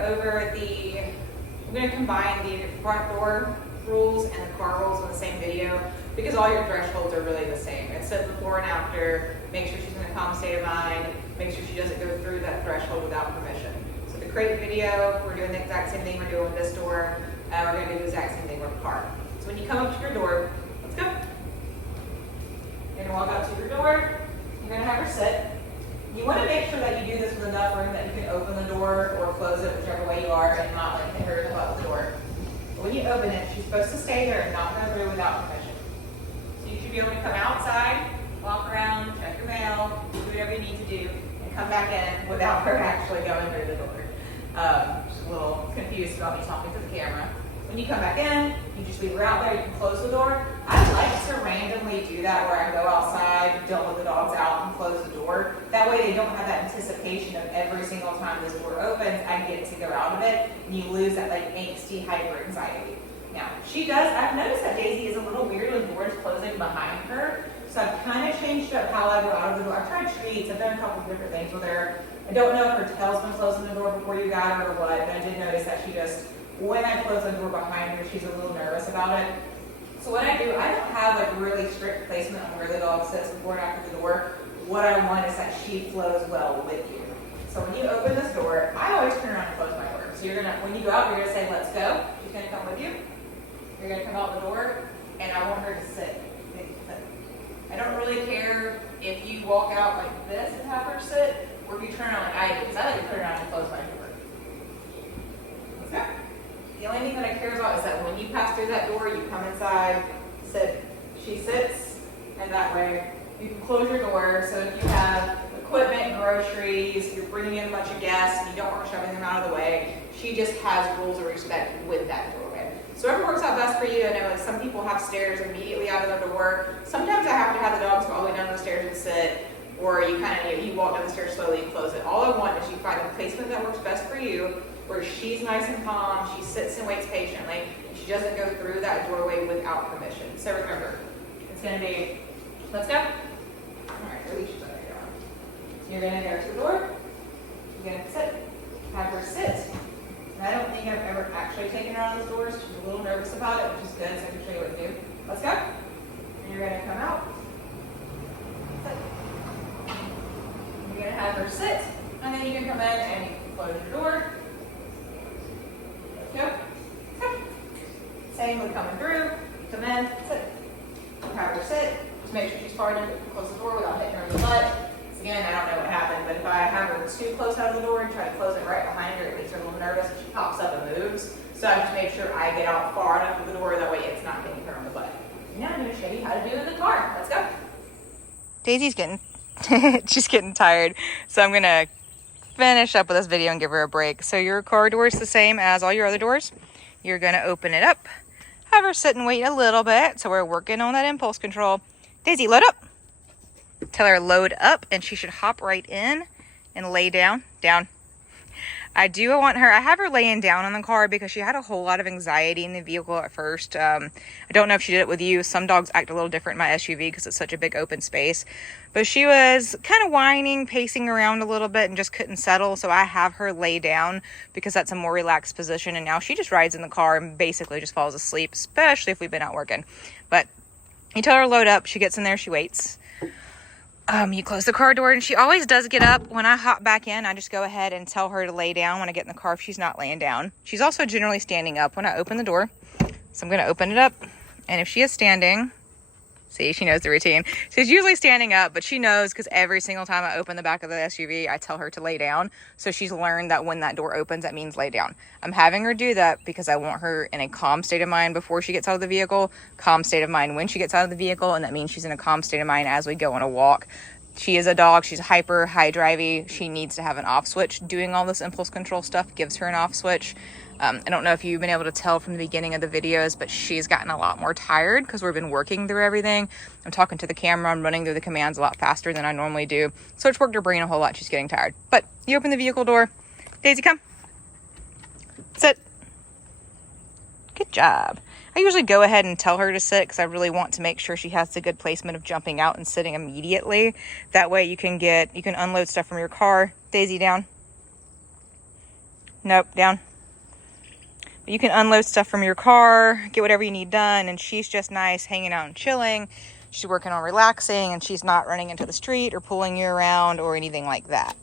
over I'm gonna combine the front door rules and the car rules in the same video because all your thresholds are really the same. It's set before and after, make sure she's in a calm state of mind, make sure she doesn't go through that threshold without permission. So the crate video, we're doing the exact same thing we're doing with this door, and we're gonna do the exact same thing with the car. So when you come up to your door, let's go. You're gonna walk out to your door, you're gonna have her sit. You wanna make sure that you do this with enough room that you can open the door or close it, whichever way you are, and not like hit her in the butt with the door. But when you open it, she's supposed to stay there and not go through without permission. So you should be able to come outside, walk around, check your mail, do whatever you need to do, and come back in without her actually going through the door. She's a little confused about me talking to the camera. When you come back in, you just leave her out there, you can close the door. I like to randomly do that where I go outside, don't let the dogs out, and close the door. That way they don't have that anticipation of every single time this door opens, I get to go out of it, and you lose that like angsty hyper anxiety. Now, I've noticed that Daisy is a little weird when doors closing behind her, so I've kind of changed up how I go out of the door. I've tried treats, I've done a couple of different things with her. I don't know if her tail's been closing the door before you got her or what, but I did notice that when I close the door behind her, she's a little nervous about it. So what I do, I don't have like really strict placement on where the dog sits before and after the door. What I want is that she flows well with you. So when you open this door, I always turn around and close my door. So when you go out, you're gonna say, let's go. She's gonna come with you. You're gonna come out the door, and I want her to sit. I don't really care if you walk out like this and have her sit, or if you turn around like I do, because I like to turn around and close my door. Let's go. The only thing that I care about is that when you pass through that door, you come inside, sit. She sits, and that way you can close your door. So if you have equipment, groceries, you're bringing in a bunch of guests, and you don't want to shoving them out of the way, she just has rules of respect with that doorway. So whatever works out best for you. I know like some people have stairs immediately out of their door. Sometimes I have to have the dogs go all the way down the stairs and sit, or you you walk down the stairs slowly and close it. All I want is you find the placement that works best for you, where she's nice and calm, she sits and waits patiently, and she doesn't go through that doorway without permission. So remember, it's going to be, let's go. All right, release your foot. So you're going to go to the door, you're going to sit, have her sit. And I don't think I've ever actually taken her out of those doors. She's a little nervous about it, which is good, so I can show you what to do. Let's go. And you're going to come out, sit. You're going to have her sit, and then you can come in and you can close your door. Go. Same with coming through. Come in, sit. Have her sit. Just make sure she's far enough to close the door without hitting her in the butt. So again, I don't know what happened, but if I have her too close out of the door and try to close it right behind her, it makes her a little nervous and she pops up and moves. So I just make sure I get out far enough of the door, that way it's not hitting her in the butt. Now I'm going to show you how to do it in the car. Let's go. Daisy's she's getting tired, so I'm going to finish up with this video and give her a break. So your car door is the same as all your other doors. You're going to open it up, have her sit and wait a little bit. So we're working on that impulse control. Daisy, load up. Tell her load up, and she should hop right in and lay down. I have her laying down on the car because she had a whole lot of anxiety in the vehicle at first. I don't know if she did it with you. Some dogs act a little different in my SUV because it's such a big open space. But she was kind of whining, pacing around a little bit and just couldn't settle. So I have her lay down because that's a more relaxed position. And now she just rides in the car and basically just falls asleep, especially if we've been out working. But you tell her load up, she gets in there, she waits. You close the car door, and she always does get up. When I hop back in, I just go ahead and tell her to lay down when I get in the car if she's not laying down. She's also generally standing up when I open the door. So I'm going to open it up, and if she is standing, see, she knows the routine. She's usually standing up, but she knows because every single time I open the back of the SUV, I tell her to lay down. So she's learned that when that door opens, that means lay down. I'm having her do that because I want her in a calm state of mind before she gets out of the vehicle, calm state of mind when she gets out of the vehicle, and that means she's in a calm state of mind as we go on a walk. She is a dog. She's hyper, high drivey. She needs to have an off switch. Doing all this impulse control stuff gives her an off switch. I don't know if you've been able to tell from the beginning of the videos, but she's gotten a lot more tired because we've been working through everything. I'm talking to the camera. I'm running through the commands a lot faster than I normally do. So it's worked her brain a whole lot. She's getting tired. But you open the vehicle door. Daisy, come. Sit. Good job. I usually go ahead and tell her to sit because I really want to make sure she has the good placement of jumping out and sitting immediately. That way you can unload stuff from your car. Daisy, down. Nope, down. You can unload stuff from your car, get whatever you need done, and she's just nice hanging out and chilling. She's working on relaxing, and she's not running into the street or pulling you around or anything like that.